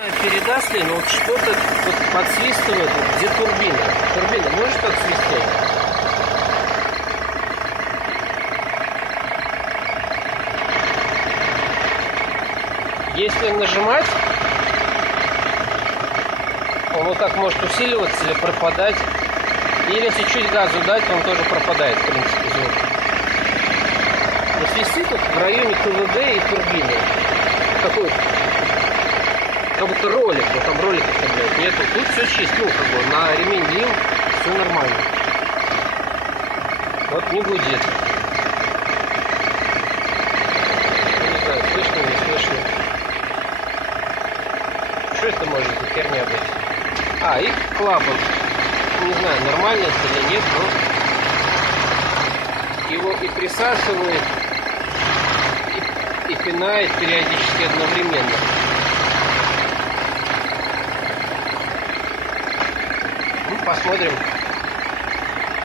Передаст ли, но вот что-то вот подсвистывает, вот где турбина. Турбина может так свистеть? Если нажимать, он вот так может усиливаться или пропадать. Или если чуть газу дать, он тоже пропадает, в принципе, звук. Но свистит вот в районе КВД и турбины. Такой, как будто ролик, но там ролика блядь, нету. Тут все чисто, ну, как бы на ремень лил, все нормально. Вот не гудит. Не знаю, слышно, не слышно. Что это может за херня быть? И клапан. Не знаю, нормально это или нет, но его и присасывает, и пинает периодически одновременно. Ну, посмотрим.